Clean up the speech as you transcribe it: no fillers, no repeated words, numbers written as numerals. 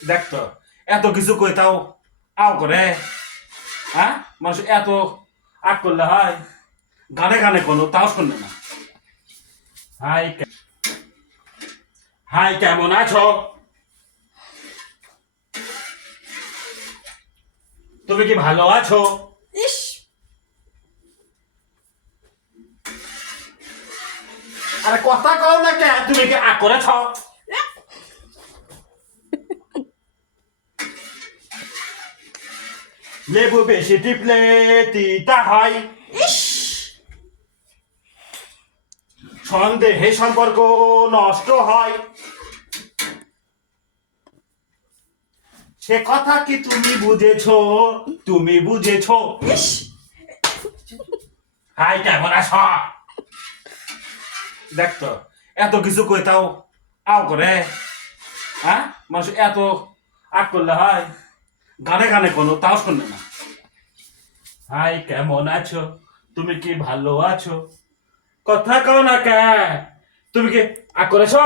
দেখ তো, এত কিছু কই তাও আও করে। হ্যাঁ, মানুষ এত আগ করলে হয়? গানে গানে কোনো তাও শুনবে না। হাই হাই, কেমন আছো? তুমি কি ভালো আছো? ইস, আরে কথা কও না কে? তুমি কি আগ করেছ? লেবু বেশি টিপলে তিতা হয়। ইস, সন্দেহে সম্পর্ক নষ্ট হয়। সে কথা কি তুমি বুঝেছো? তুমি বুঝেছো? ইস, হাই, কেমন আছো? দেখ তো, এত কিছু কই তাও আও করে। হ্যাঁ, মানুষ এত আগ করলে হয়? গানে গানে কোনো তাও শুনবে না। হাই, কেমন আছো? তুমি কি ভালো আছো? কথা কও না কে? তুমি কি আগ করেছো?